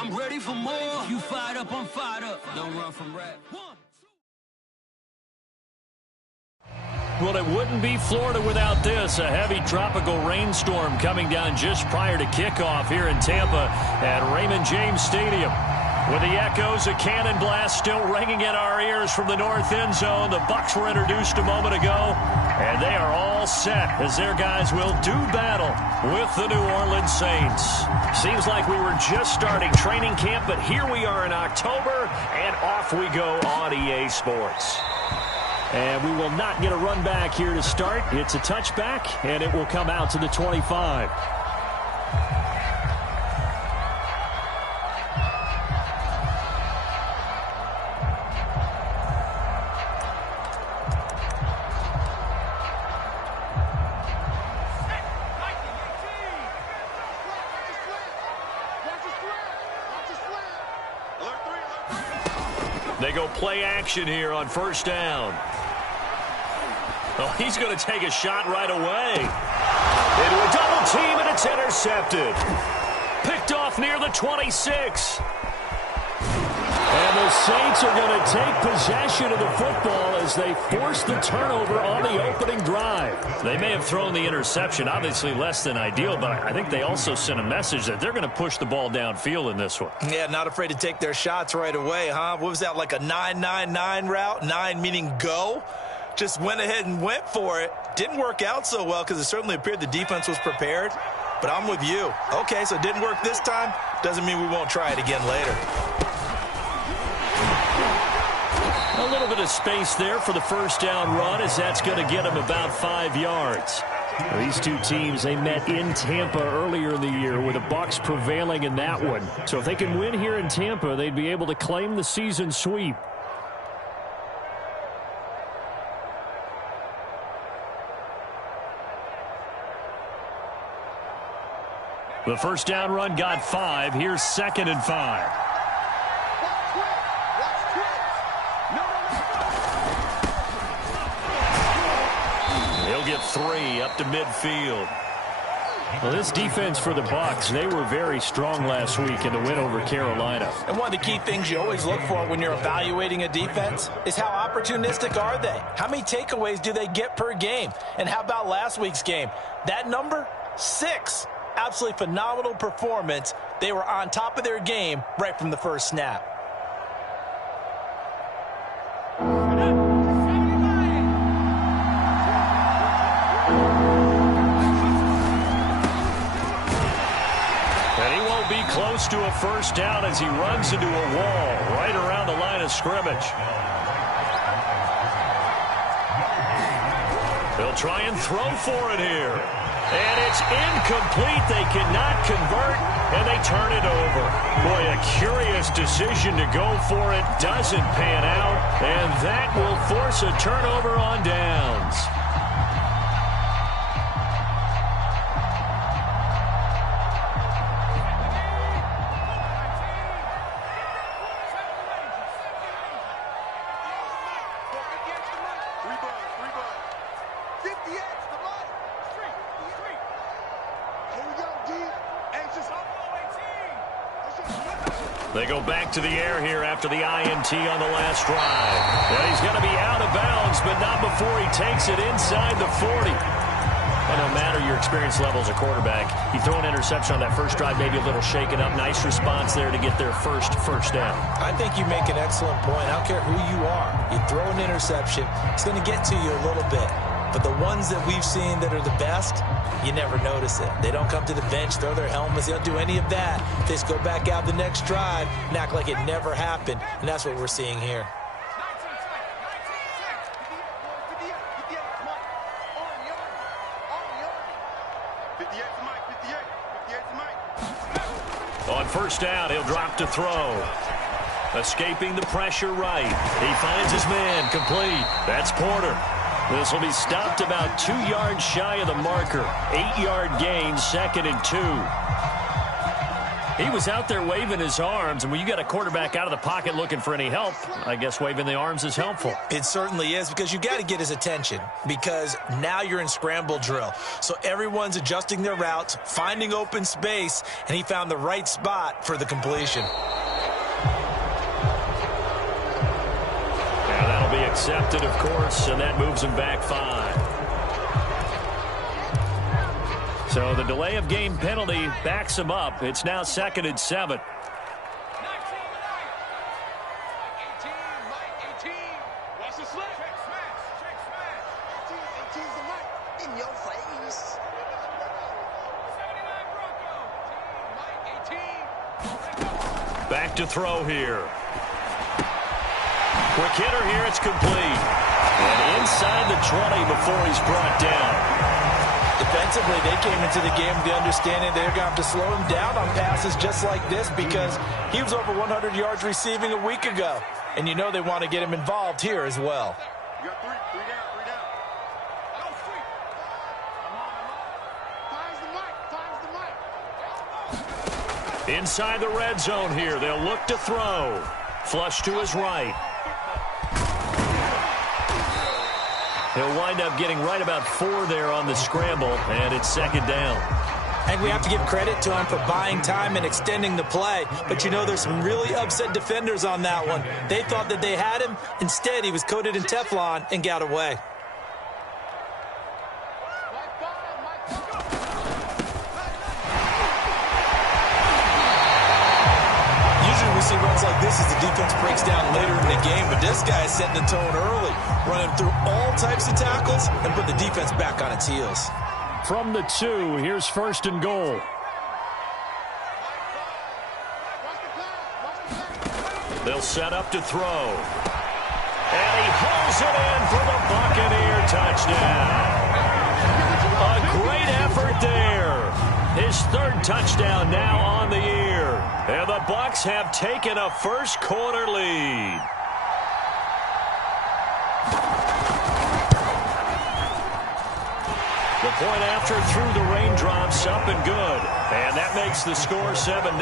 I'm ready for more. You fired up, I'm fired up. Don't run from rap. Well, it wouldn't be Florida without this. A heavy tropical rainstorm coming down just prior to kickoff here in Tampa at Raymond James Stadium. With the echoes of cannon blast still ringing in our ears from the north end zone, the Bucs were introduced a moment ago, and they are all set as their guys will do battle with the New Orleans Saints. Seems like we were just starting training camp, but here we are in October, and off we go on EA Sports. And we will not get a run back here to start. It's a touchback, and it will come out to the 25. They go play action here on first down. Oh, he's going to take a shot right away. Into a double team, and it's intercepted. Picked off near the 26. And the Saints are going to take possession of the football as they force the turnover on the opening drive. They may have thrown the interception, obviously less than ideal, but I think they also sent a message that they're going to push the ball downfield in this one. Yeah, not afraid to take their shots right away, huh? What was that, like a 9-9-9 route? 9 meaning go? Just went ahead and went for it. Didn't work out so well because it certainly appeared the defense was prepared. But I'm with you. Okay, so it didn't work this time. Doesn't mean we won't try it again later. A little bit of space there for the first down run as that's going to get him about 5 yards. These two teams, they met in Tampa earlier in the year with the Bucs prevailing in that one. So if they can win here in Tampa, they'd be able to claim the season sweep. The first down run got 5. Here's 2nd and 5. He'll get 3 up to midfield. Well, this defense for the Bucs, they were very strong last week in the win over Carolina. And one of the key things you always look for when you're evaluating a defense is how opportunistic are they? How many takeaways do they get per game? And how about last week's game? That number, 6. Absolutely phenomenal performance. They were on top of their game right from the first snap. And he won't be close to a first down as he runs into a wall right around the line of scrimmage. They'll try and throw for it here. And it's incomplete. They cannot convert, and they turn it over. Boy, a curious decision to go for it. Doesn't pan out, and that will force a turnover on downs. They go back to the air here after the INT on the last drive. And he's going to be out of bounds, but not before he takes it inside the 40. And no matter your experience level as a quarterback, you throw an interception on that first drive, maybe a little shaken up. Nice response there to get their first down. I think you make an excellent point. I don't care who you are. You throw an interception, it's going to get to you a little bit. But the ones that we've seen that are the best, you never notice it. They don't come to the bench, throw their helmets. They don't do any of that. They just go back out the next drive and act like it never happened. And that's what we're seeing here. On first down, he'll drop to throw. Escaping the pressure right. He finds his man complete. That's Porter. This will be stopped about 2 yards shy of the marker. 8-yard gain, 2nd and 2. He was out there waving his arms, and when you got a quarterback out of the pocket looking for any help, I guess waving the arms is helpful. It certainly is, because you got to get his attention, because now you're in scramble drill. So everyone's adjusting their routes, finding open space, and he found the right spot for the completion. Yeah, that'll be accepted, of course, and that moves him back 5. So the delay of game penalty backs him up. It's now 2nd and 7. Back to throw here. Quick hitter here. It's complete. And inside the 20 before he's brought down. Defensively, they came into the game with the understanding they're going to have to slow him down on passes just like this, because he was over 100 yards receiving a week ago. And you know they want to get him involved here as well. You got three down. Time's the mic. Inside the red zone here. They'll look to throw. Flush to his right. He'll wind up getting right about 4 there on the scramble, and it's 2nd down. I think we have to give credit to him for buying time and extending the play. But, you know, there's some really upset defenders on that one. They thought that they had him. Instead, he was coated in Teflon and got away. Usually we see runs like this as the defense breaks down later in the game, but this guy is setting the tone early, running through all types of tackles and put the defense back on its heels. From the 2, here's 1st and goal. They'll set up to throw. And he hauls it in for the Buccaneer touchdown. A great effort there. His 3rd touchdown now on the year. And the Bucs have taken a first-quarter lead. The point after through the raindrops, up and good. And that makes the score 7-0.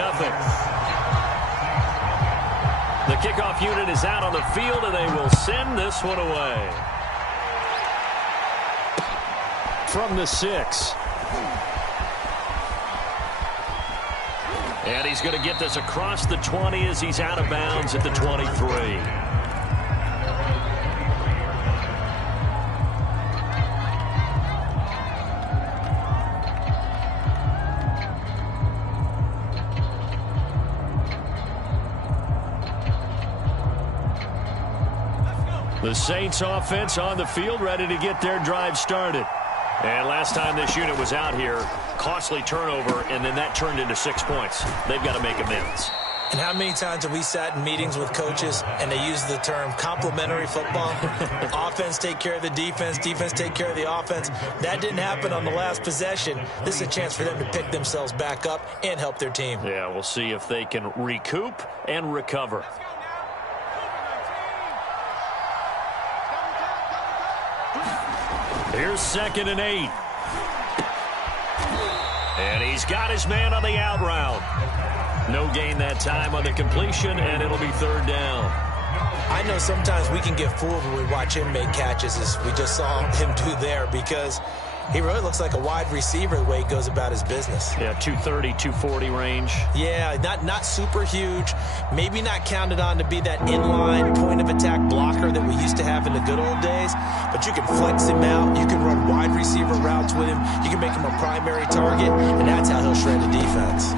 The kickoff unit is out on the field, and they will send this one away. From the 6. And he's going to get this across the 20 as he's out of bounds at the 23. The Saints offense on the field, ready to get their drive started. And last time this unit was out here, costly turnover, and then that turned into 6 points. They've got to make amends. And how many times have we sat in meetings with coaches and they use the term complementary football? Offense take care of the defense, defense take care of the offense. That didn't happen on the last possession. This is a chance for them to pick themselves back up and help their team. Yeah, we'll see if they can recoup and recover. Here's 2nd and 8. And he's got his man on the out route. No gain that time on the completion, and it'll be 3rd down. I know sometimes we can get fooled when we watch him make catches, as we just saw him do there, because he really looks like a wide receiver the way he goes about his business. Yeah, 230, 240 range. Yeah, not super huge. Maybe not counted on to be that inline point-of-attack blocker that we used to have in the good old days. But you can flex him out. You can run wide receiver routes with him. You can make him a primary target, and that's how he'll shred the defense.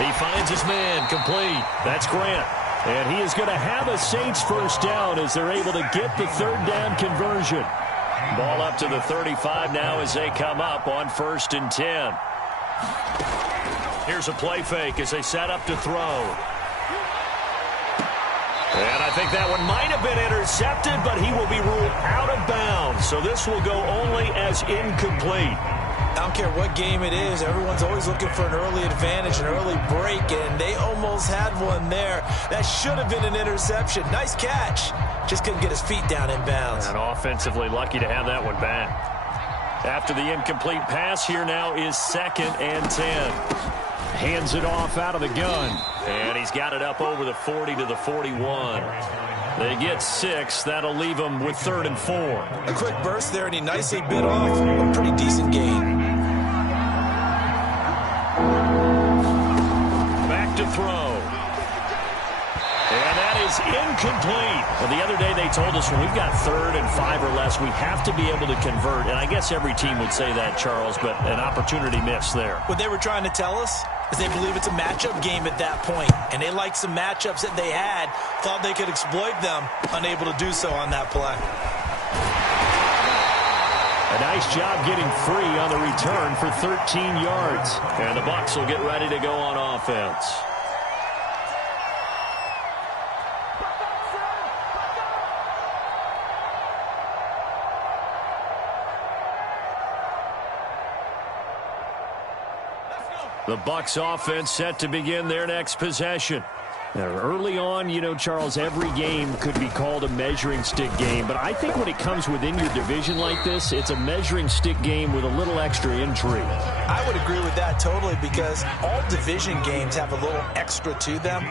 He finds his man complete. That's Grant. And he is going to have a Saints first down as they're able to get the 3rd down conversion. Ball up to the 35 now as they come up on 1st and 10. Here's a play fake as they set up to throw. And I think that one might have been intercepted, but he will be ruled out of bounds. So this will go only as incomplete. I don't care what game it is. Everyone's always looking for an early advantage, an early break, and they almost had one there. That should have been an interception. Nice catch. Just couldn't get his feet down in bounds. And offensively lucky to have that one back. After the incomplete pass, here now is 2nd and 10. Hands it off out of the gun. And he's got it up over the 40 to the 41. They get 6. That'll leave them with 3rd and 4. A quick burst there, and he nicely bit off a pretty decent gain. Back to throw. And that is incomplete. Well, the other day they told us when we've got 3rd and 5 or less, we have to be able to convert. And I guess every team would say that, Charles, but an opportunity missed there. What they were trying to tell us is they believe it's a matchup game at that point. And they liked some matchups that they had, thought they could exploit them, unable to do so on that play. A nice job getting free on the return for 13 yards. And the Bucs will get ready to go on offense. The Bucs offense set to begin their next possession. Now, early on, you know, Charles, every game could be called a measuring stick game. But I think when it comes within your division like this, it's a measuring stick game with a little extra intrigue. I would agree with that totally, because all division games have a little extra to them.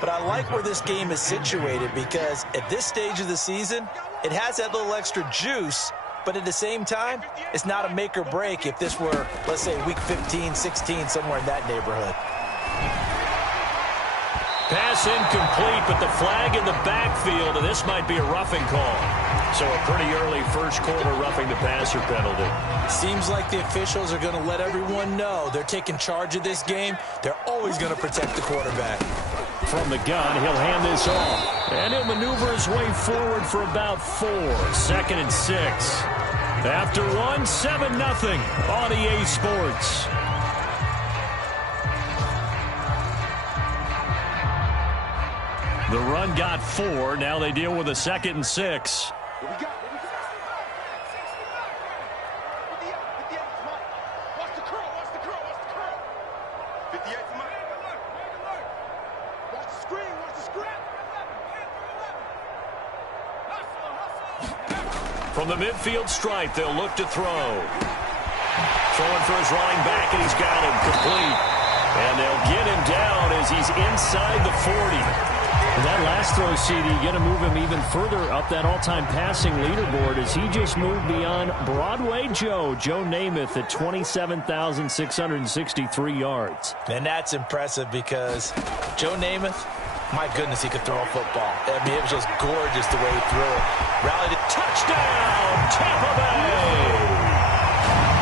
But I like where this game is situated, because at this stage of the season, it has that little extra juice. But at the same time, it's not a make or break if this were, let's say, week 15, 16, somewhere in that neighborhood. Pass incomplete, but the flag in the backfield, and this might be a roughing call. So a pretty early first quarter roughing the passer penalty. Seems like the officials are going to let everyone know they're taking charge of this game. They're always going to protect the quarterback. From the gun, he'll hand this off. And he'll maneuver his way forward for about 4. 2nd and 6. After 7-0 on EA Sports. The run got 4. Now they deal with a 2nd and 6. From the midfield stripe, they'll look to throw. Throwing for his running back, and he's got him complete. And they'll get him down as he's inside the 40. And that last throw, CD, going to move him even further up that all-time passing leaderboard as he just moved beyond Broadway Joe Namath at 27,663 yards. And that's impressive, because Joe Namath, my goodness, he could throw a football. I mean, it was just gorgeous the way he threw it. Rallied it. Touchdown, Tampa Bay!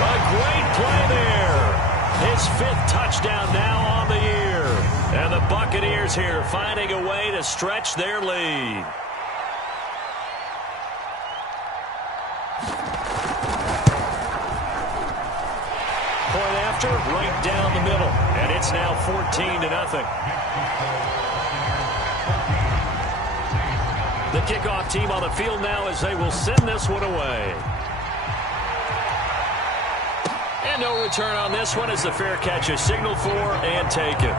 A great play there. His 5th touchdown now on the year. And the Buccaneers here finding a way to stretch their lead. Point after, right down the middle. And it's now 14-0. The kickoff team on the field now as they will send this one away. And no return on this one as the fair catch is signaled for and taken.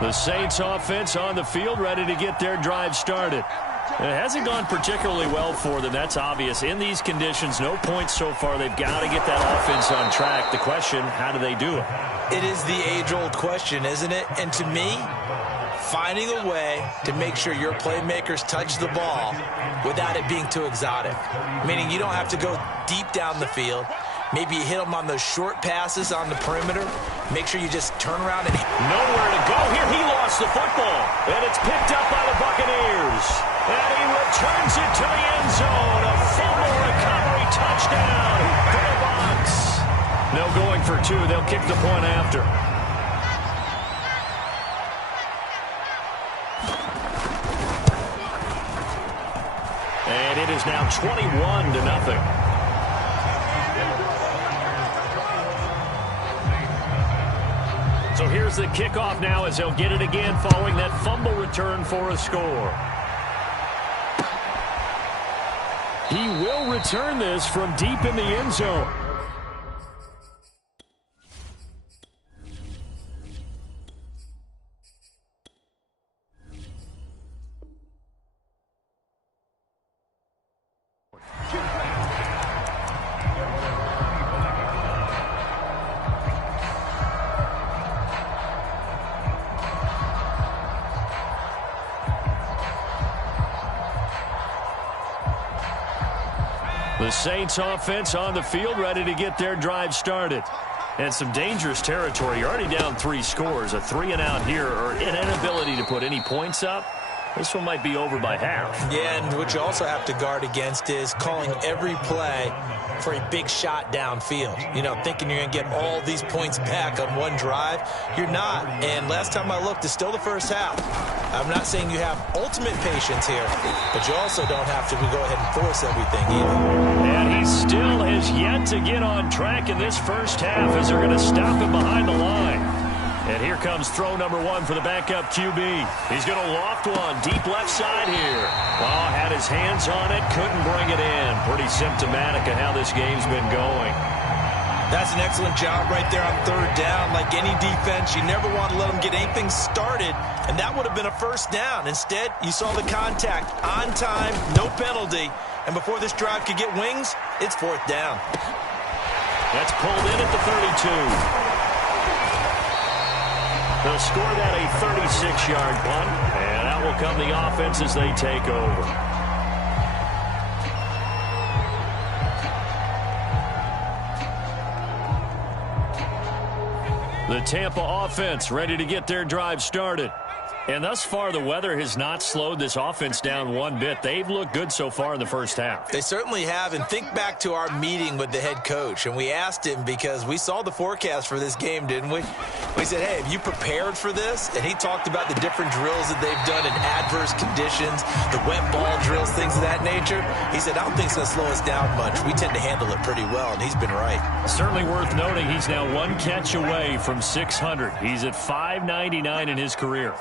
The Saints offense on the field ready to get their drive started. It hasn't gone particularly well for them. That's obvious. In these conditions, no points so far. They've got to get that offense on track. The question, how do they do it? It is the age-old question, isn't it? And to me, finding a way to make sure your playmakers touch the ball without it being too exotic. Meaning you don't have to go deep down the field. Maybe you hit them on those short passes on the perimeter. Make sure you just turn around and nowhere to go here. He lost the football, and it's picked up by the Buccaneers. And he returns it to the end zone. A fumble recovery touchdown for the Bucs. No going for 2. They'll kick the point after. And it is now 21-0. So here's the kickoff now as they'll get it again following that fumble return for a score. He will return this from deep in the end zone. The Saints offense on the field, ready to get their drive started. And some dangerous territory. You're already down 3 scores. A 3-and-out here, or an inability to put any points up. This one might be over by half. Yeah, and what you also have to guard against is calling every play for a big shot downfield. You know, thinking you're going to get all these points back on one drive. You're not. And last time I looked, it's still the first half. I'm not saying you have ultimate patience here, but you also don't have to go ahead and force everything either. And he still has yet to get on track in this first half as they're going to stop him behind the line. And here comes throw number 1 for the backup QB. He's going to loft one deep left side here. Oh, had his hands on it, couldn't bring it in. Pretty symptomatic of how this game's been going. That's an excellent job right there on 3rd down. Like any defense, you never want to let them get anything started, and that would have been a first down. Instead, you saw the contact on time, no penalty, and before this drive could get wings, it's 4th down. That's pulled in at the 32. They'll score that a 36-yard punt, and out will come the offense as they take over. The Tampa offense ready to get their drive started. And thus far, the weather has not slowed this offense down one bit. They've looked good so far in the first half. They certainly have. And think back to our meeting with the head coach. And we asked him, because we saw the forecast for this game, didn't we? We said, hey, have you prepared for this? And he talked about the different drills that they've done in adverse conditions, the wet ball drills, things of that nature. He said, I don't think it's going to slow us down much. We tend to handle it pretty well, and he's been right. Certainly worth noting he's now 1 catch away from 600. He's at 599 in his career.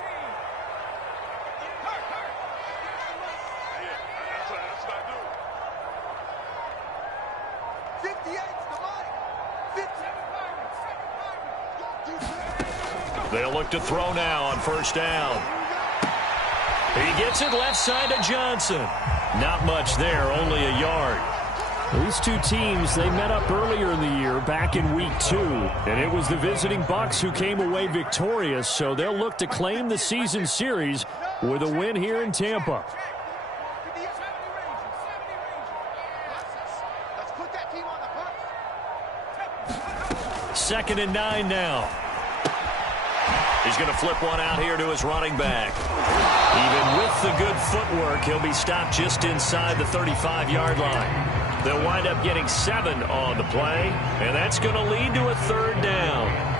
They'll look to throw now on 1st down. He gets it left side to Johnson. Not much there, only a yard. These two teams, they met up earlier in the year, back in week 2. And it was the visiting Bucs who came away victorious, so they'll look to claim the season series with a win here in Tampa. Second and 9 now. He's going to flip one out here to his running back. Even with the good footwork, he'll be stopped just inside the 35-yard line. They'll wind up getting 7 on the play, and that's going to lead to a 3rd down.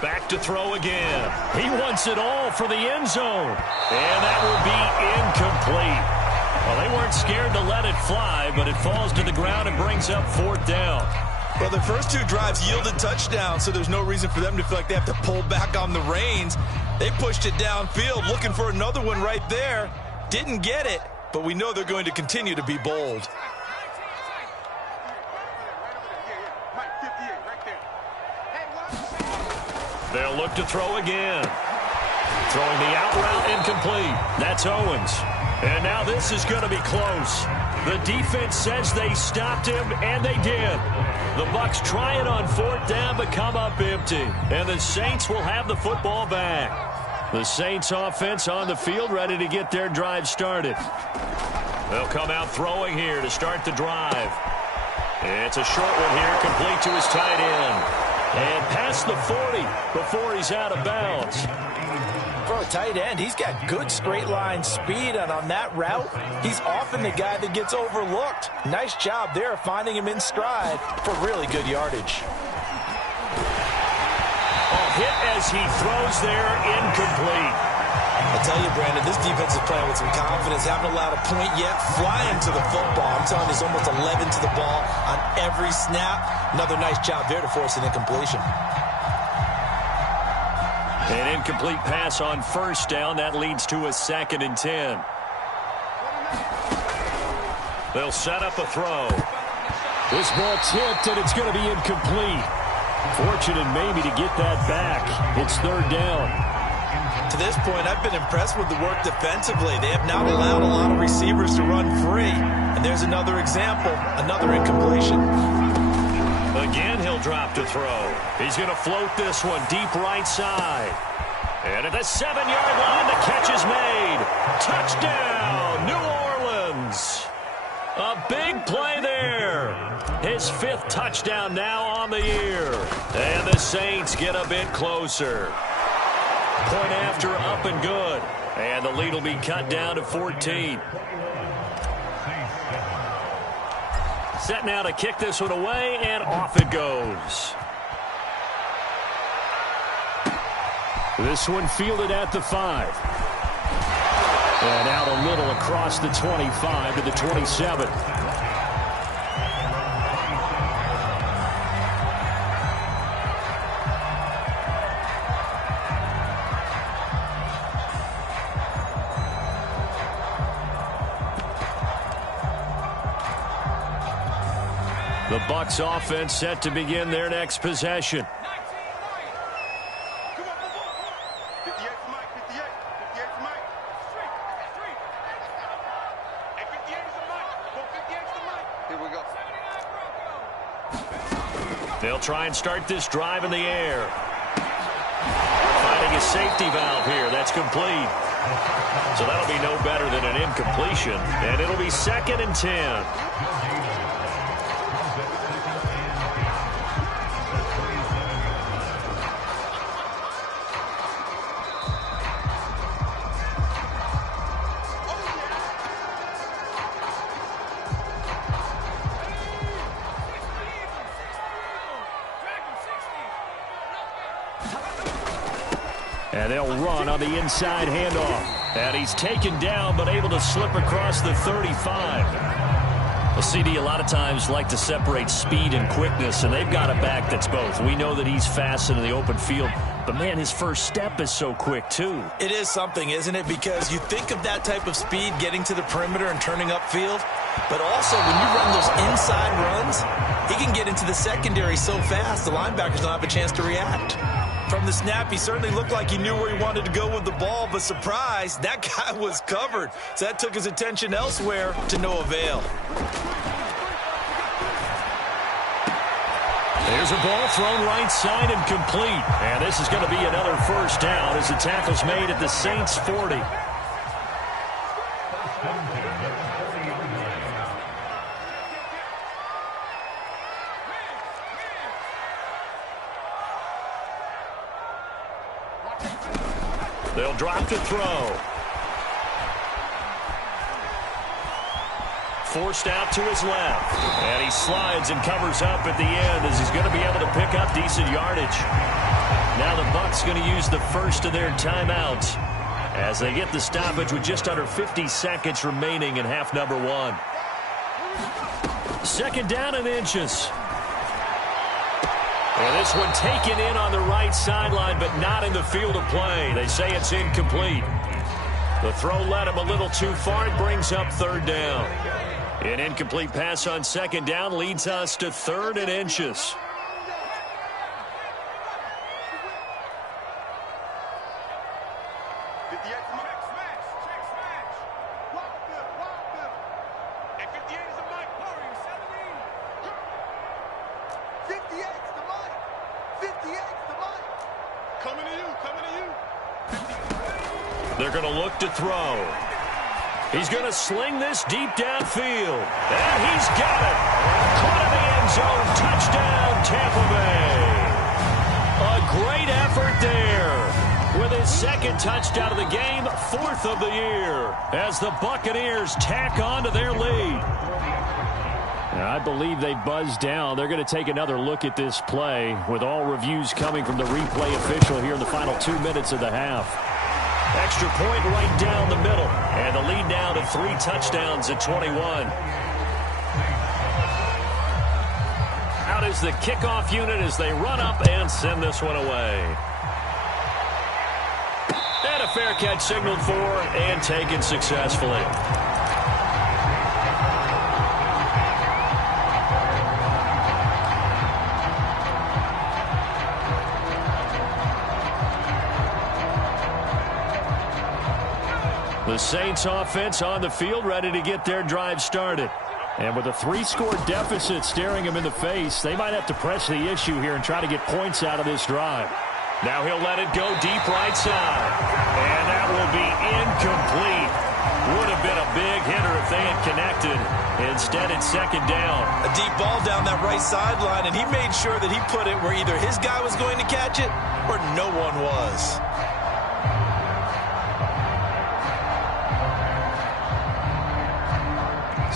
Back to throw again. He wants it all for the end zone. And that will be incomplete. Well, they weren't scared to let it fly, but it falls to the ground and brings up 4th down. Well, their first 2 drives yielded touchdowns, so there's no reason for them to feel like they have to pull back on the reins. They pushed it downfield, looking for another one right there. Didn't get it, but we know they're going to continue to be bold. They'll look to throw again. Throwing the out route incomplete. That's Owens. And now this is going to be close. The defense says they stopped him, and they did. The Bucs try it on 4th down, but come up empty. And the Saints will have the football back. The Saints offense on the field, ready to get their drive started. They'll come out throwing here to start the drive. It's a short one here, complete to his tight end. And past the 40 before he's out of bounds. For a tight end, he's got good straight line speed, and on that route, he's often the guy that gets overlooked. Nice job there finding him in stride for really good yardage. Hit as he throws there, incomplete. I tell you, Brandon, this defense is playing with some confidence. Haven't allowed a point yet. Flying to the football. I'm telling you, it's almost 11 to the ball on every snap. Another nice job there to force an incompletion. An incomplete pass on 1st down. That leads to a 2nd and 10. They'll set up a throw. This ball tipped, and it's going to be incomplete. Fortunate maybe to get that back. It's 3rd down. To this point, I've been impressed with the work defensively. They have not allowed a lot of receivers to run free. And there's another example, another incompletion. Again, he'll drop to throw. He's going to float this one deep right side. And at the 7-yard line, the catch is made. Touchdown, New Orleans. A big play there. His 5th touchdown now on the year. And the Saints get a bit closer. Point after, up and good. And the lead will be cut down to 14. Set now to kick this one away, and off it goes. This one fielded at the 5. And out a little across the 25 to the 27. The Bucs offense set to begin their next possession. They'll try and start this drive in the air. Finding a safety valve here. That's complete. So that'll be no better than an incompletion. And it'll be 2nd and 10. And they'll run on the inside handoff. And he's taken down, but able to slip across the 35. Well, CD, a lot of times like to separate speed and quickness, and they've got a back that's both. We know that he's fast in the open field, but, man, his first step is so quick, too. It is something, isn't it? Because you think of that type of speed getting to the perimeter and turning upfield, but also when you run those inside runs, he can get into the secondary so fast the linebackers don't have a chance to react. From the snap, he certainly looked like he knew where he wanted to go with the ball, but surprise, that guy was covered. So that took his attention elsewhere to no avail. There's a ball thrown right side and complete. And this is going to be another first down as the tackle's made at the Saints' 40. They'll drop to throw. Forced out to his left. And he slides and covers up at the end as he's going to be able to pick up decent yardage. Now the Bucs going to use the first of their timeouts as they get the stoppage with just under 50 seconds remaining in half number 1. 2nd down and inches. And this one taken in on the right sideline, but not in the field of play. They say it's incomplete. The throw led him a little too far. It brings up 3rd down. An incomplete pass on 2nd down leads us to 3rd and inches. They're going to look to throw. He's going to sling this deep downfield. And he's got it. Caught in the end zone. Touchdown, Tampa Bay. A great effort there. With his 2nd touchdown of the game, 4th of the year, as the Buccaneers tack on to their lead. I believe they buzzed down. They're going to take another look at this play with all reviews coming from the replay official here in the final 2 minutes of the half. Extra point right down the middle. And the lead now to 3 touchdowns at 21. Out is the kickoff unit as they run up and send this one away. And a fair catch signaled for and taken successfully. The Saints offense on the field, ready to get their drive started. And with a 3-score deficit staring him in the face, they might have to press the issue here and try to get points out of this drive. Now he'll let it go deep right side. And that will be incomplete. Would have been a big hitter if they had connected. Instead, it's second down. A deep ball down that right sideline, and he made sure that he put it where either his guy was going to catch it or no one was.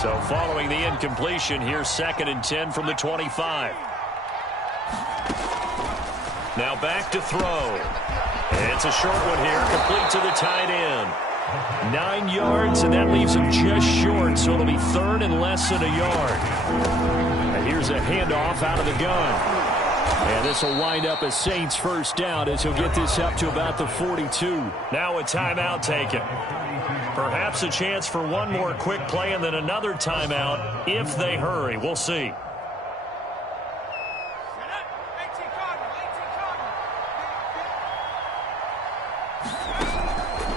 So following the incompletion, here's 2nd and 10 from the 25. Now back to throw. It's a short one here, complete to the tight end. 9 yards, and that leaves him just short, so it'll be 3rd and less than a yard. And here's a handoff out of the gun. And this will wind up a Saints first down as he'll get this up to about the 42. Now a timeout taken. Perhaps a chance for one more quick play and then another timeout if they hurry. We'll see.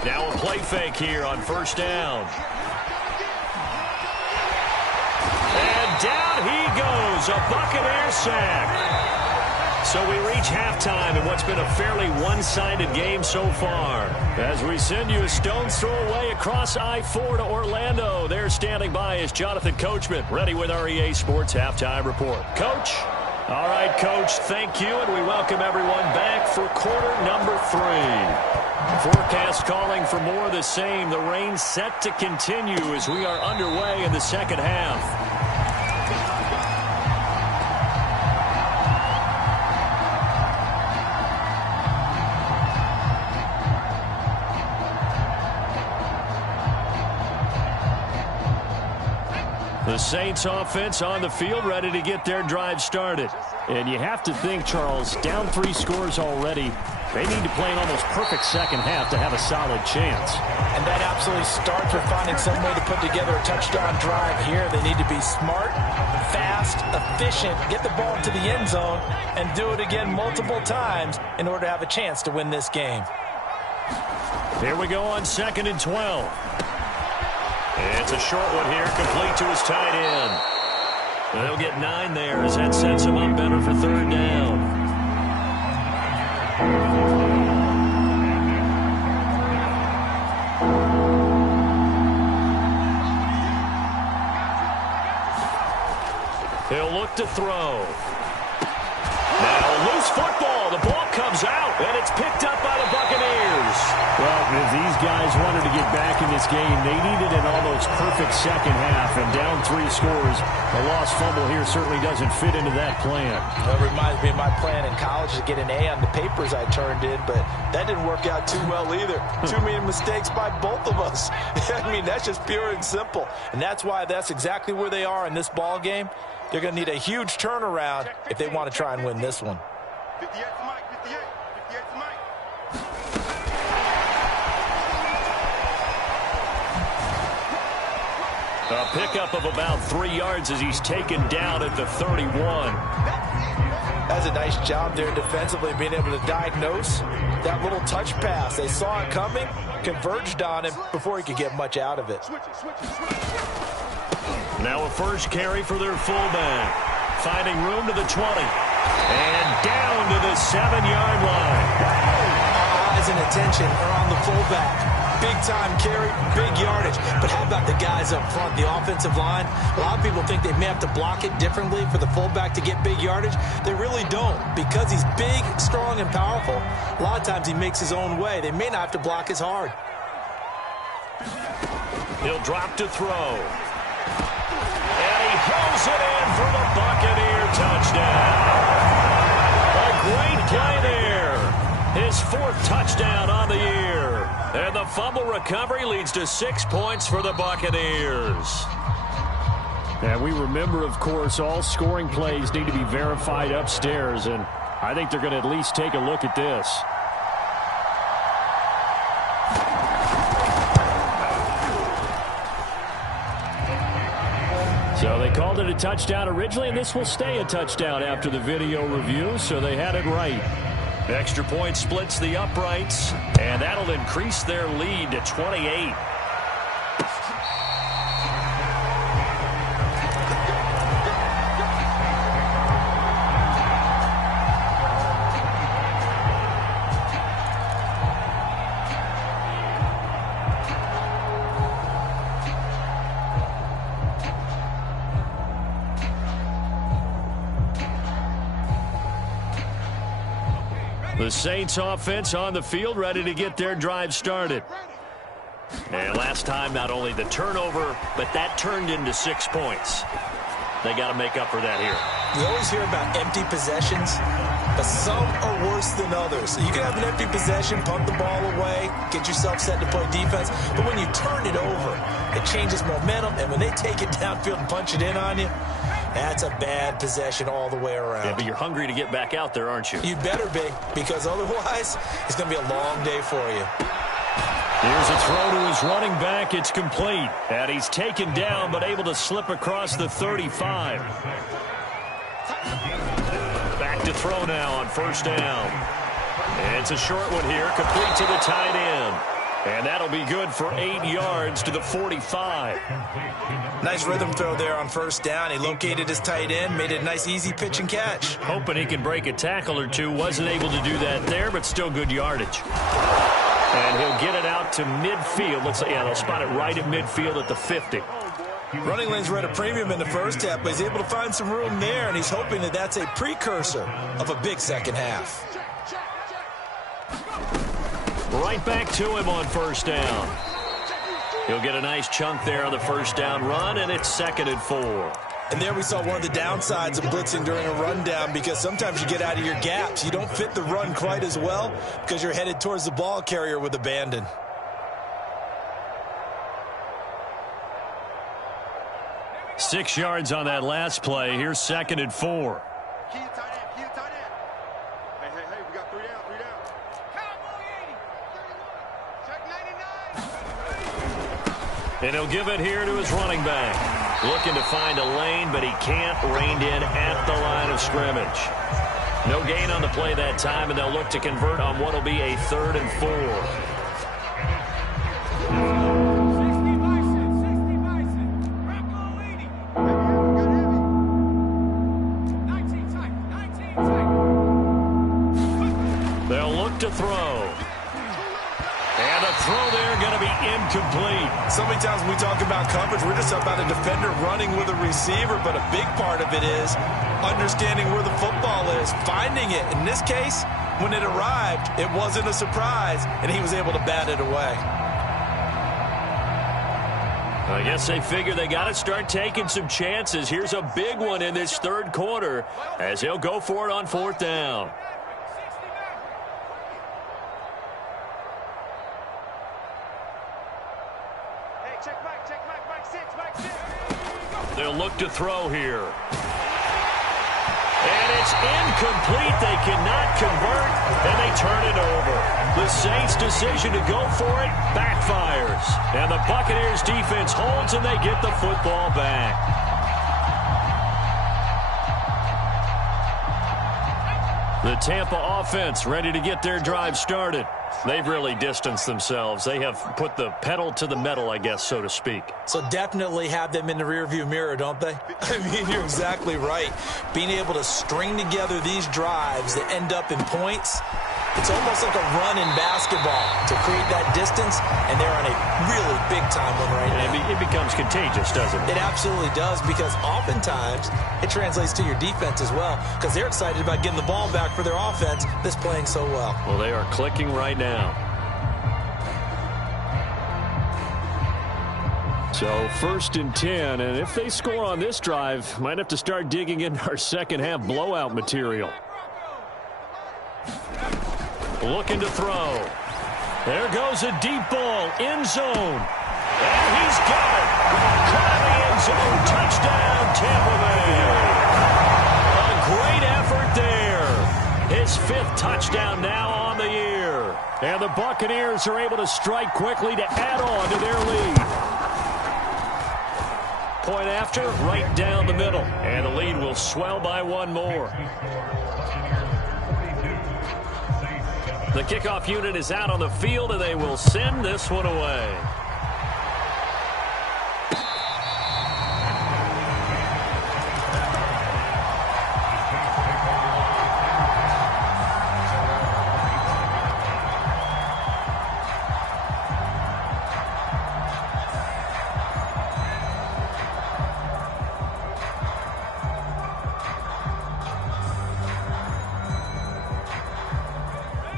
Now a play fake here on first down. And down he goes. A Buccaneer sack. So we reach halftime in what's been a fairly one-sided game so far. As we send you a stone's throw away across I-4 to Orlando. There standing by is Jonathan Coachman, ready with our EA Sports Halftime Report. Coach? All right, Coach, thank you, and we welcome everyone back for quarter number 3. Forecast calling for more of the same. The rain set to continue as we are underway in the second half. The Saints offense on the field, ready to get their drive started. And you have to think, Charles, down 3 scores already. They need to play an almost perfect second half to have a solid chance. And that absolutely starts with finding some way to put together a touchdown drive here. They need to be smart, fast, efficient, get the ball into the end zone, and do it again multiple times in order to have a chance to win this game. Here we go on 2nd and 12. It's a short one here, complete to his tight end. They'll get 9 there as that sets him up better for 3rd down. He'll look to throw. Now a loose football. The ball comes out, and it's picked up by the Buccaneers. Well, if these guys wanted to get back in this game, they needed an almost perfect second half, and down 3 scores. A lost fumble here certainly doesn't fit into that plan. Well, it reminds me of my plan in college to get an A on the papers I turned in, but that didn't work out too well either. Too many mistakes by both of us. I mean, that's just pure and simple. And that's why that's exactly where they are in this ball game. They're going to need a huge turnaround if they want to try and win this one. 58 to Mike, 58 to Mike. A pickup of about 3 yards as he's taken down at the 31. That's a nice job there defensively, being able to diagnose that little touch pass. They saw it coming, converged on him before he could get much out of it. Now a first carry for their fullback. Finding room to the 20. And down to the 7-yard line. Eyes and attention are on the fullback. Big time carry, big yardage. But how about the guys up front, the offensive line? A lot of people think they may have to block it differently for the fullback to get big yardage. They really don't. Because he's big, strong, and powerful, a lot of times he makes his own way. They may not have to block as hard. He'll drop to throw. And he hauls it in for the Buccaneer touchdown. A great play there. His 4th touchdown on the year. And the fumble recovery leads to 6 points for the Buccaneers. And we remember, of course, all scoring plays need to be verified upstairs, and I think they're going to at least take a look at this. So they called it a touchdown originally, and this will stay a touchdown after the video review, so they had it right. Extra point splits the uprights, and that'll increase their lead to 28. The Saints offense on the field, ready to get their drive started. And last time, not only the turnover, but that turned into 6 points. They got to make up for that here. We always hear about empty possessions, but some are worse than others. So you can have an empty possession, pump the ball away, get yourself set to play defense, but when you turn it over, it changes momentum, and when they take it downfield and punch it in on you, that's a bad possession all the way around. Yeah, but you're hungry to get back out there, aren't you? You better be, because otherwise, it's going to be a long day for you. Here's a throw to his running back. It's complete. And he's taken down, but able to slip across the 35. Back to throw now on first down. And it's a short one here, complete to the tight end. And that'll be good for 8 yards to the 45. Nice rhythm throw there on first down. He located his tight end, made it a nice, easy pitch and catch. Hoping he can break a tackle or two. Wasn't able to do that there, but still good yardage. And he'll get it out to midfield. Let's say, yeah, they'll spot it right at midfield at the 50. Running lanes were at a premium in the first half, but he's able to find some room there, and he's hoping that that's a precursor of a big second half. Right back to him on first down. He'll get a nice chunk there on the first down run, and it's 2nd and 4. And there we saw one of the downsides of blitzing during a rundown, because sometimes you get out of your gaps. You don't fit the run quite as well because you're headed towards the ball carrier with abandon. Six yards on that last play. Here's 2nd and 4. Key tight end, key tight end. Hey, we got 3 down, 3 down. Cowboy 80. Check 99. And he'll give it here to his running back. Looking to find a lane, but he can't. Reined in at the line of scrimmage. No gain on the play that time, and they'll look to convert on what will be a 3rd and 4. 60 Bison. Bronco 80. Got heavy. 19 tight. They'll look to throw. And a throw there going to be incomplete. So many times when we talk about coverage, we're just about a defender running with a receiver, but a big part of it is understanding where the football is, finding it. In this case, when it arrived, it wasn't a surprise, and he was able to bat it away. I guess they figure they got to start taking some chances. Here's a big one in this 3rd quarter as he'll go for it on 4th down. They'll look to throw here. And it's incomplete. They cannot convert, and they turn it over. The Saints' decision to go for it backfires. And the Buccaneers' defense holds, and they get the football back. The Tampa offense ready to get their drive started. They've really distanced themselves. They have put the pedal to the metal, I guess, so to speak. So definitely have them in the rearview mirror, don't they? I mean, you're exactly right. Being able to string together these drives that end up in points, it's almost like a run in basketball to create that distance, and they're on a really big-time one right now. It becomes contagious, doesn't it? It absolutely does, because oftentimes it translates to your defense as well, because they're excited about getting the ball back for their offense that's playing so well. Well, they are clicking right now. So 1st and 10, and if they score on this drive, might have to start digging into our second half blowout material. Looking to throw. There goes a deep ball, end zone. And he's got it. Caught in the end zone. Touchdown, Tampa Bay. A great effort there. His 5th touchdown now on the year. And the Buccaneers are able to strike quickly to add on to their lead. Point after, right down the middle. And the lead will swell by 1 more. The kickoff unit is out on the field, and they will send this one away.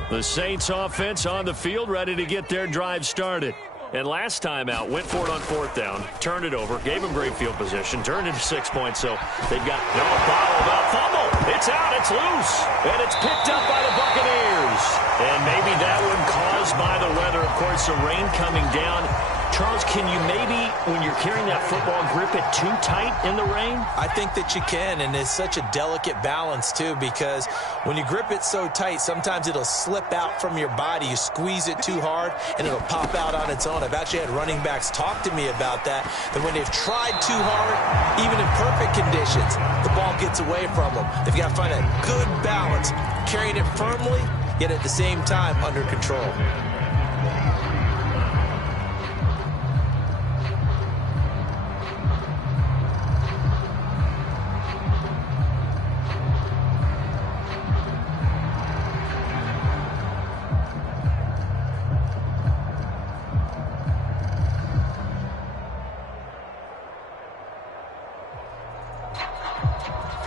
The Saints offense on the field, ready to get their drive started. And last time out, went for it on 4th down, turned it over, gave them great field position, turned into 6 points. So they've got no bottled up fumble. It's out, it's loose, and it's picked up by the Buccaneers. And maybe that one caused by the weather. Of course, the rain coming down. Charles, can you maybe, when you're carrying that football, grip it too tight in the rain? I think that you can, and it's such a delicate balance, too, because when you grip it so tight, sometimes it'll slip out from your body. You squeeze it too hard, and it'll pop out on its own. I've actually had running backs talk to me about that when they've tried too hard, even in perfect conditions, the ball gets away from them. They've got to find a good balance, carrying it firmly, yet at the same time under control.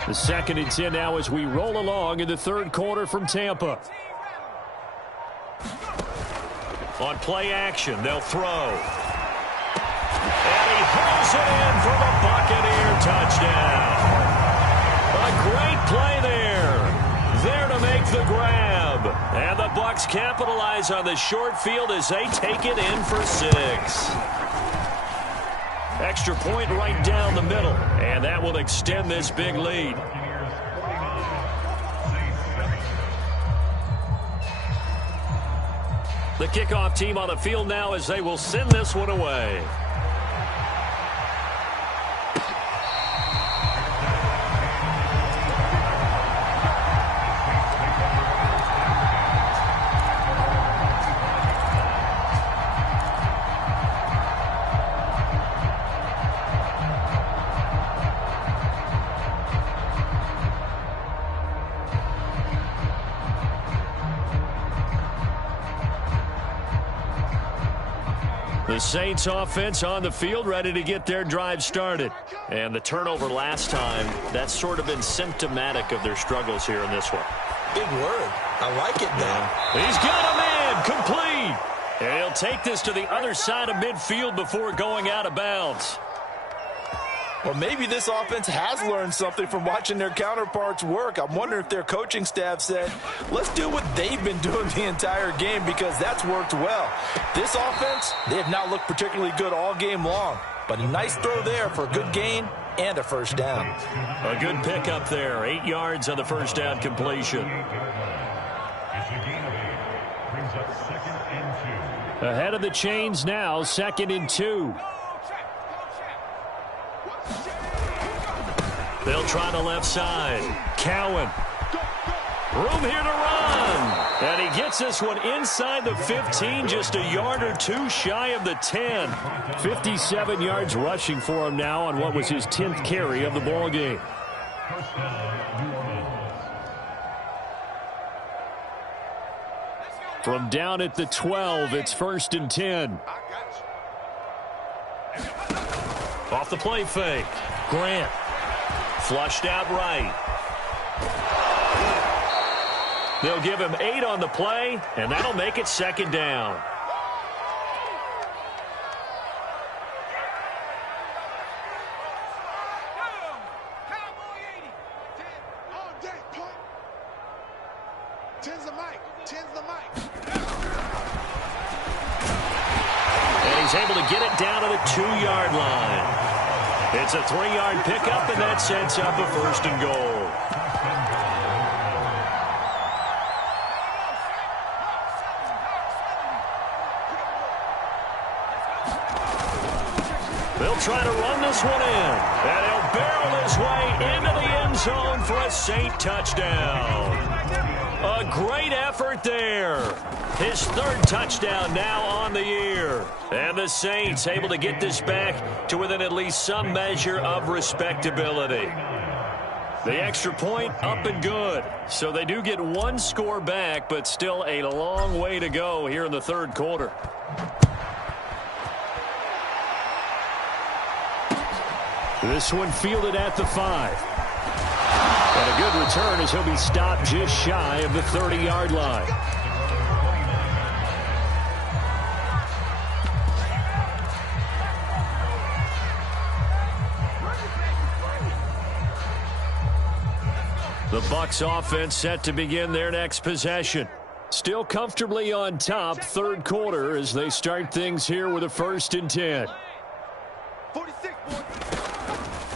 The 2nd and 10 now as we roll along in the 3rd quarter from Tampa. On play action, they'll throw. And he hauls it in for the Buccaneer touchdown. A great play there. There to make the grab. And the Bucs capitalize on the short field as they take it in for 6. Extra point right down the middle, and that will extend this big lead. The kickoff team on the field now as they will send this one away. The Saints offense on the field, ready to get their drive started. And the turnover last time, that's sort of been symptomatic of their struggles here in this one. Big word. I like it now. He's got a man complete. And he'll take this to the other side of midfield before going out of bounds. Well, maybe this offense has learned something from watching their counterparts work. I'm wondering if their coaching staff said, let's do what they've been doing the entire game, because that's worked well. This offense, they have not looked particularly good all game long, but a nice throw there for a good gain and a 1st down. A good pickup there, 8 yards on the 1st down completion. Ahead of the chains now, 2nd and 2. They'll try the left side. Cowan. Room here to run. And he gets this one inside the 15, just a yard or two shy of the 10. 57 yards rushing for him now on what was his 10th carry of the ball game. From down at the 12, it's 1st and 10. Off the play fake. Grant. Flushed out right. They'll give him 8 on the play, and that'll make it 2nd down. And he's able to get it down to the 2-yard line. It's a 3-yard pickup, and that sets up a 1st and goal. They'll try to run this one in, and he'll barrel his way into the end zone for a Saint touchdown. A great effort there. His 3rd touchdown now on the year. And the Saints able to get this back to within at least some measure of respectability. The extra point up and good. So they do get 1 score back, but still a long way to go here in the 3rd quarter. This one fielded at the 5. And a good return as he'll be stopped just shy of the 30-yard line. The Bucs offense set to begin their next possession. Still comfortably on top, third quarter, as they start things here with a 1st and 10. 46, boy.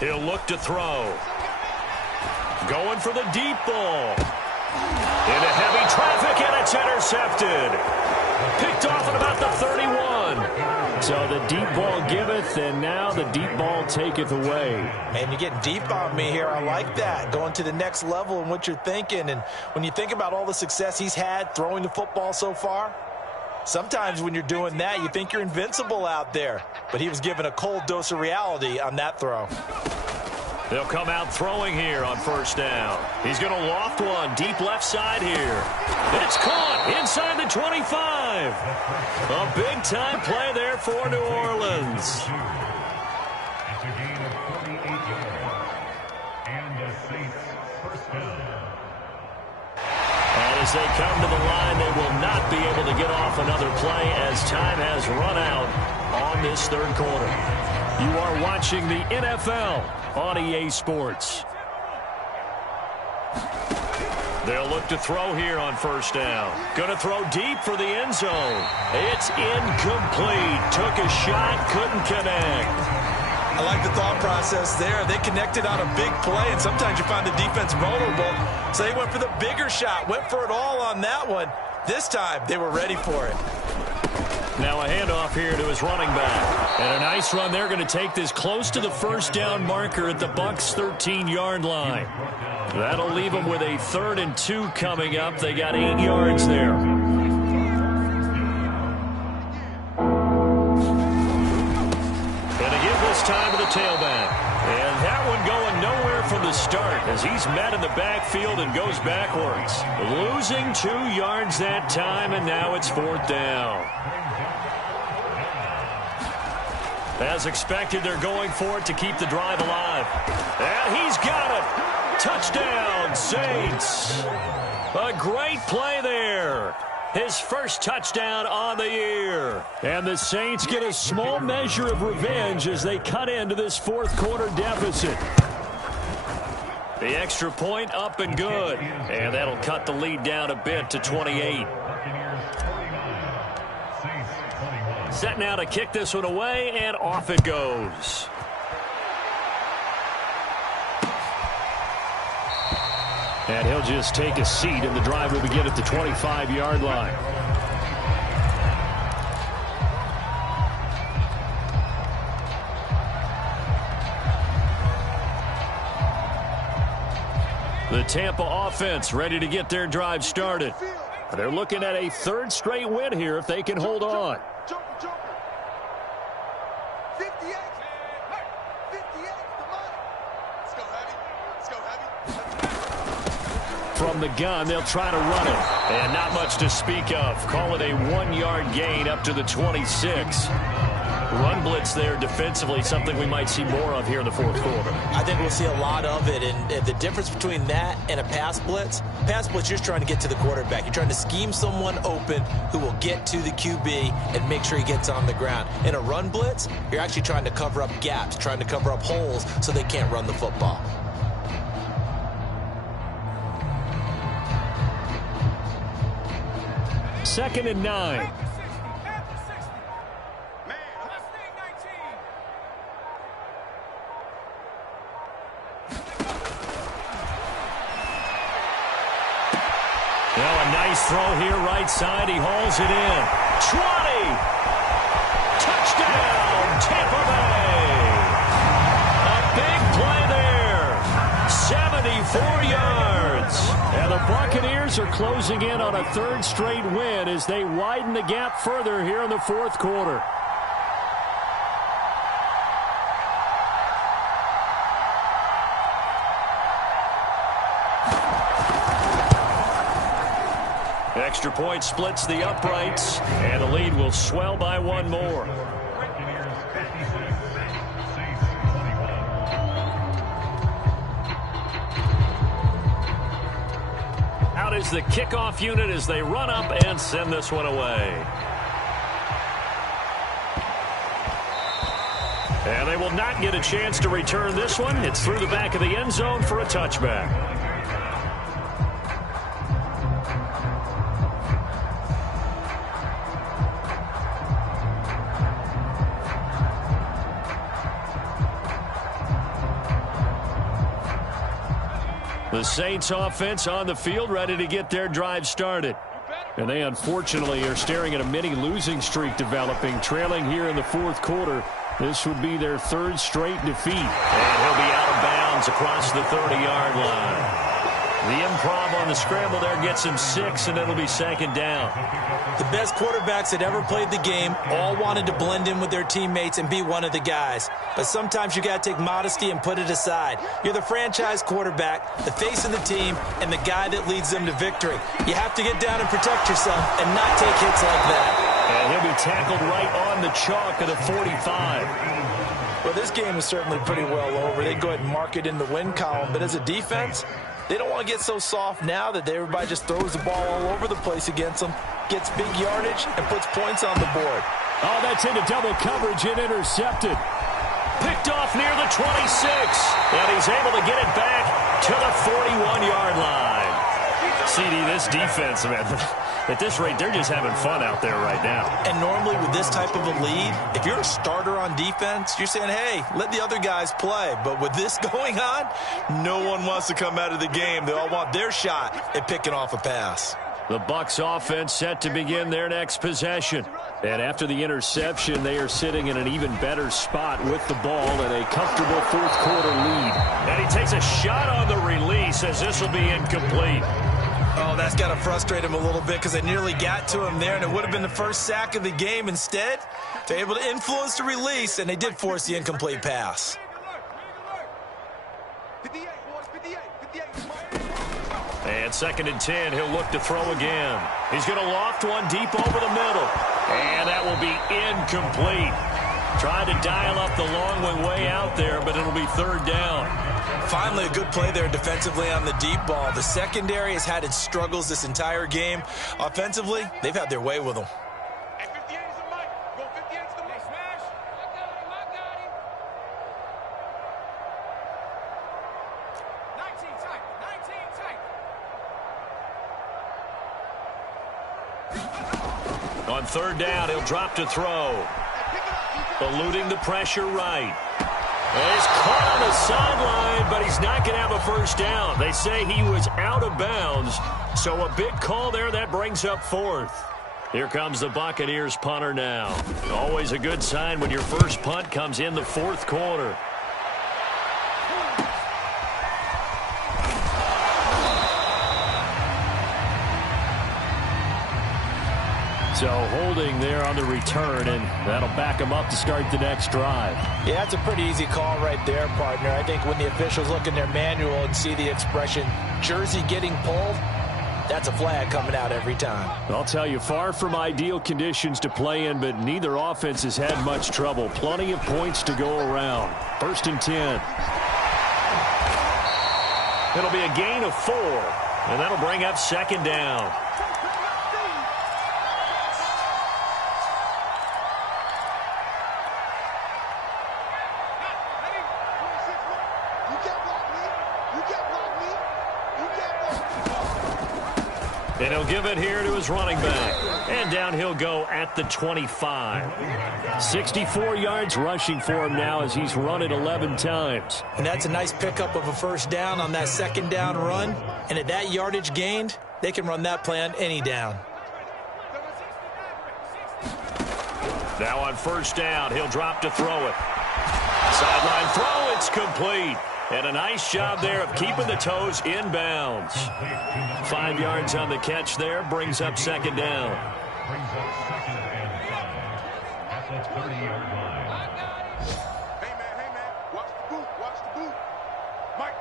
He'll look to throw. Going for the deep ball. Into heavy traffic, and it's intercepted. Picked off at about the 31. So the deep ball giveth, and now the deep ball taketh away. Man, you're getting deep on me here. I like that. Going to the next level in what you're thinking. And when you think about all the success he's had throwing the football so far, sometimes when you're doing that, you think you're invincible out there. But he was given a cold dose of reality on that throw. They'll come out throwing here on 1st down. He's going to loft one deep left side here. It's caught inside the 25. A big-time play there for New Orleans. It's a gain of 48 yards. And the Saints 1st down. And as they come to the line, they will not be able to get off another play as time has run out on this third quarter. You are watching the NFL on EA Sports. They'll look to throw here on 1st down. Going to throw deep for the end zone. It's incomplete. Took a shot, couldn't connect. I like the thought process there. They connected on a big play, and sometimes you find the defense vulnerable. So they went for the bigger shot, went for it all on that one. This time, they were ready for it. Now a handoff here to his running back. And a nice run. They're going to take this close to the 1st down marker at the Bucs' 13-yard line. That'll leave them with a 3rd and 2 coming up. They got 8 yards there. Going to give this time to the tailback. And that one going nowhere from the start as he's met in the backfield and goes backwards. Losing 2 yards that time, and now it's 4th down. As expected, they're going for it to keep the drive alive. And he's got it. Touchdown, Saints. A great play there. His first touchdown on the year. And the Saints get a small measure of revenge as they cut into this 4th quarter deficit. The extra point up and good. And that'll cut the lead down a bit to 28. Set now to kick this one away, and off it goes. And he'll just take a seat, and the drive will begin at the 25-yard line. The Tampa offense ready to get their drive started. They're looking at a 3rd straight win here if they can hold on. Joker. 58. 58. Come on. Let's go heavy. From the gun, they'll try to run it. And not much to speak of. Call it a 1-yard gain up to the 26. Run blitz there defensively, something we might see more of here in the 4th quarter. I think we'll see a lot of it, and the difference between that and a pass blitz, you're just trying to get to the quarterback. You're trying to scheme someone open who will get to the QB and make sure he gets on the ground. In a run blitz, you're actually trying to cover up gaps, trying to cover up holes so they can't run the football. Second and 9. Now a nice throw here right side. He hauls it in. 20. Touchdown, Tampa Bay. A big play there. 74 yards. And the Buccaneers are closing in on a 3rd straight win as they widen the gap further here in the 4th quarter. Extra point splits the uprights, and the lead will swell by 1 more. Out is the kickoff unit as they run up and send this one away. And they will not get a chance to return this one. It's through the back of the end zone for a touchback. The Saints offense on the field, ready to get their drive started. And they unfortunately are staring at a mini losing streak developing, trailing here in the fourth quarter. This would be their third straight defeat. And he'll be out of bounds across the 30-yard line. The improv on the scramble there gets him 6, and it'll be second down. The best quarterbacks that ever played the game all wanted to blend in with their teammates and be one of the guys. But sometimes you got to take modesty and put it aside. You're the franchise quarterback, the face of the team, and the guy that leads them to victory. You have to get down and protect yourself and not take hits like that. And he'll be tackled right on the chalk of the 45. Well, this game is certainly pretty well over. They go ahead and mark it in the win column. But as a defense, they don't want to get so soft now that everybody just throws the ball all over the place against them, gets big yardage, and puts points on the board. Oh, that's into double coverage and intercepted. Picked off near the 26, and he's able to get it back to the 41-yard line. CD, this defense, man, at this rate, they're just having fun out there right now. And normally with this type of a lead, if you're a starter on defense, you're saying, hey, let the other guys play. But with this going on, no one wants to come out of the game. They all want their shot at picking off a pass. The Bucs offense set to begin their next possession. And after the interception, they are sitting in an even better spot with the ball and a comfortable fourth quarter lead. And he takes a shot on the release as this will be incomplete. Oh, that's got to frustrate him a little bit because they nearly got to him there, and it would have been the first sack of the game. Instead, they're able to influence the release, and they did force the incomplete pass. And 2nd and 10, he'll look to throw again. He's going to loft one deep over the middle. And that will be incomplete. Tried to dial up the long way out there, but it'll be 3rd down. Finally, a good play there defensively on the deep ball. The secondary has had its struggles this entire game. Offensively, they've had their way with them. On 3rd down, he'll drop to throw. Eluding the pressure right. And he's caught on the sideline, but he's not going to have a first down. They say he was out of bounds, so a big call there that brings up 4th. Here comes the Buccaneers punter now. Always a good sign when your first punt comes in the 4th quarter. So holding there on the return, and that'll back them up to start the next drive. Yeah, that's a pretty easy call right there, partner. I think when the officials look in their manual and see the expression, jersey getting pulled, that's a flag coming out every time. I'll tell you, far from ideal conditions to play in, but neither offense has had much trouble. Plenty of points to go around. 1st and 10. It'll be a gain of 4, and that'll bring up 2nd down. And he'll give it here to his running back. And down he'll go at the 25. 64 yards rushing for him now as he's run it 11 times. And that's a nice pickup of a first down on that 2nd down run. And at that yardage gained, they can run that play on any down. Now on 1st down, he'll drop to throw it. Sideline throw, it's complete. And a nice job there of keeping the toes inbounds. 5 yards on the catch there, brings up 2nd down. Brings up 2nd and 5 at the 30-yard line. Hey, man, watch the boot, Mike.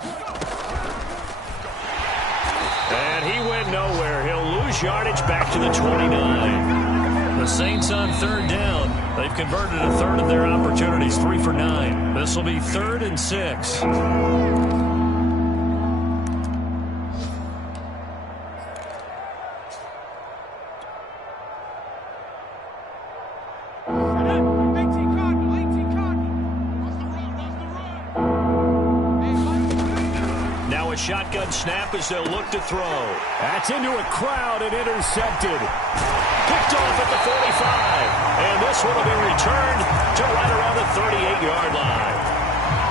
And he went nowhere. He'll lose yardage back to the 29. The Saints on 3rd down. They've converted a 3rd of their opportunities, 3 for 9. This will be 3rd and 6. Now a shotgun snap as they'll look to throw. That's into a crowd and intercepted. Picked off at the 45. And this one will be returned to right around the 38-yard line.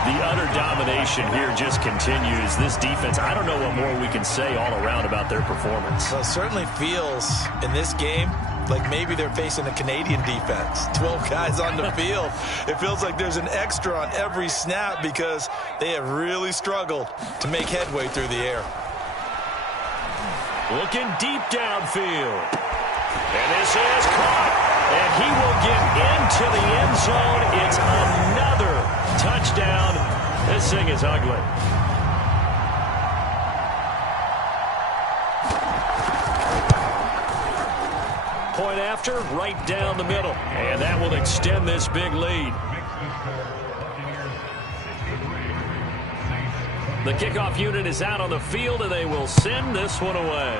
The utter domination here just continues. This defense, I don't know what more we can say all around about their performance. Well, it certainly feels in this game like maybe they're facing a Canadian defense. 12 guys on the field. It feels like there's an extra on every snap because they have really struggled to make headway through the air. Looking deep downfield. And this is caught. And he will get into the end zone. It's another touchdown. This thing is ugly. Point after, right down the middle. And that will extend this big lead. The kickoff unit is out on the field, and they will send this one away.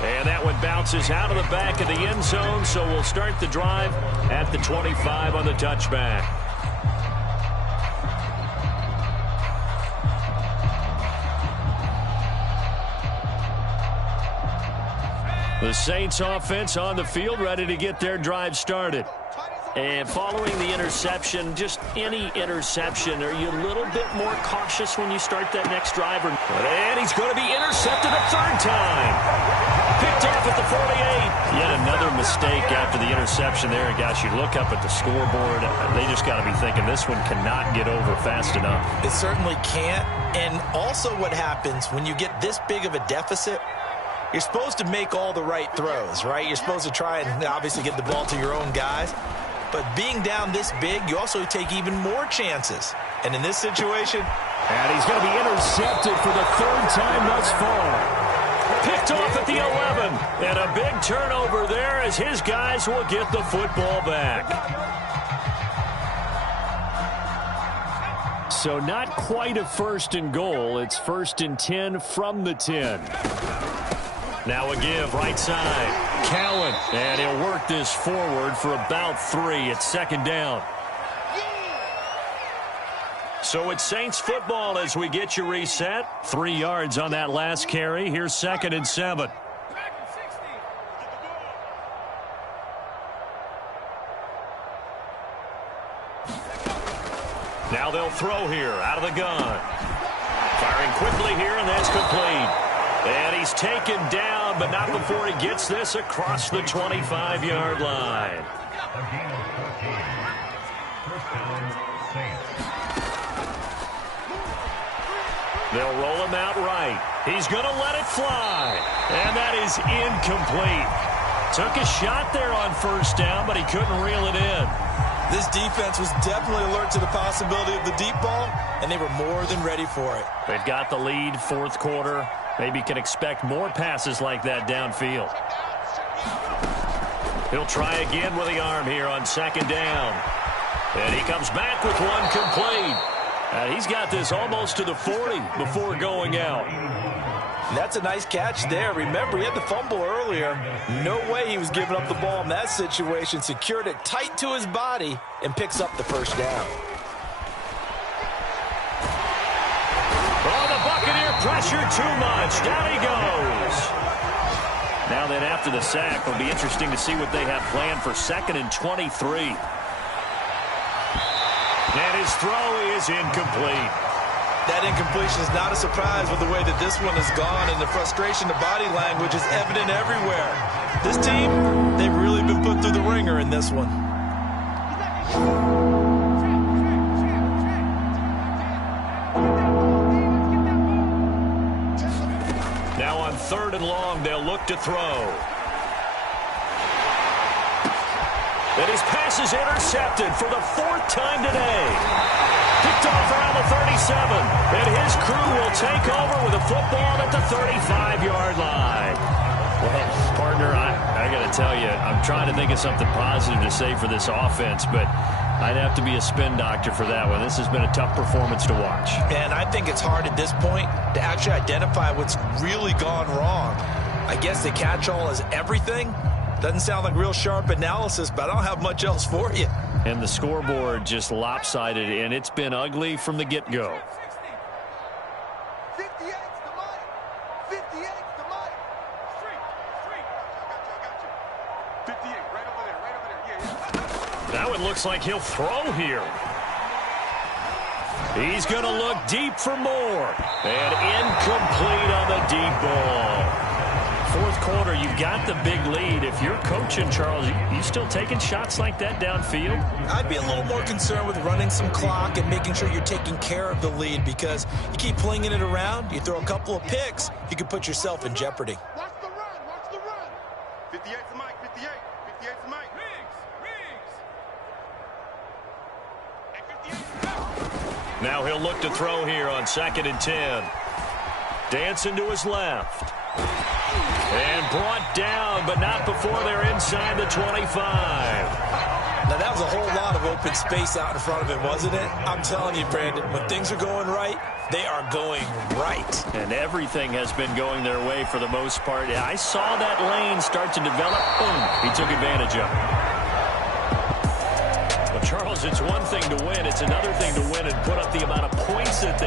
And that one bounces out of the back of the end zone, so we'll start the drive at the 25 on the touchback. The Saints offense on the field, ready to get their drive started. And following the interception, just any interception, are you a little bit more cautious when you start that next drive? And he's going to be intercepted a third time. Picked off at the 48. Yet another mistake after the interception there. And gosh, you look up at the scoreboard, they just got to be thinking this one cannot get over fast enough. It certainly can't. And also what happens when you get this big of a deficit, you're supposed to make all the right throws, right? You're supposed to try and obviously get the ball to your own guys. But being down this big, you also take even more chances. And in this situation... And he's going to be intercepted for the third time thus far. Picked off at the 11. And a big turnover there as his guys will get the football back. So not quite a first and goal. It's 1st and 10 from the 10. Now a give, right side. Cowan, and he'll work this forward for about 3. It's second down. So it's Saints football as we get you reset. 3 yards on that last carry. Here's 2nd and 7. Now they'll throw here out of the gun. Firing quickly here, and that's complete. And he's taken down, but not before he gets this across the 25-yard line. They'll roll him out right. He's going to let it fly. And that is incomplete. Took a shot there on first down, but he couldn't reel it in. This defense was definitely alert to the possibility of the deep ball, and they were more than ready for it. They've got the lead, fourth quarter. Maybe can expect more passes like that downfield. He'll try again with the arm here on second down. And he comes back with one complete. And he's got this almost to the 40 before going out. That's a nice catch there. Remember, he had the fumble earlier. No way he was giving up the ball in that situation. Secured it tight to his body and picks up the first down. Oh, the Buccaneer pressure too much. Down he goes. Now then, after the sack, it'll be interesting to see what they have planned for 2nd and 23. And his throw is incomplete. That incompletion is not a surprise with the way that this one has gone, and the frustration, the body language is evident everywhere. This team, they've really been put through the ringer in this one. Now on 3rd and long, they'll look to throw. And his pass is intercepted for the 4th time today. Picked off around the 37. And his crew will take over with a football at the 35-yard line. Well, partner, I got to tell you, I'm trying to think of something positive to say for this offense, but I'd have to be a spin doctor for that one. This has been a tough performance to watch. And I think it's hard at this point to actually identify what's really gone wrong. I guess the catch-all is everything. Doesn't sound like real sharp analysis, but I don't have much else for you. And the scoreboard just lopsided, and it's been ugly from the get-go. 58's the money. 58's the money. Street. I got you. 58, right over there, Yeah. Now it looks like he'll throw here. He's going to look deep for more. And incomplete on the deep ball. Fourth quarter, you got the big lead. If you're coaching, Charles, you still taking shots like that downfield? I'd be a little more concerned with running some clock and making sure you're taking care of the lead, because you keep flinging it around, you throw a couple of picks, you can put yourself in jeopardy. Watch the run. Watch the run. 58 to Mike. 58. 58 to Mike. Riggs. Now he'll look to throw here on 2nd and 10. Dancing to his left. And brought down, but not before they're inside the 25. Now, that was a whole lot of open space out in front of him, wasn't it? I'm telling you, Brandon, when things are going right, they are going right. And everything has been going their way for the most part. I saw that lane start to develop. Boom, he took advantage of it. Well, Charles, it's one thing to win. It's another thing to win and put up the amount of points that they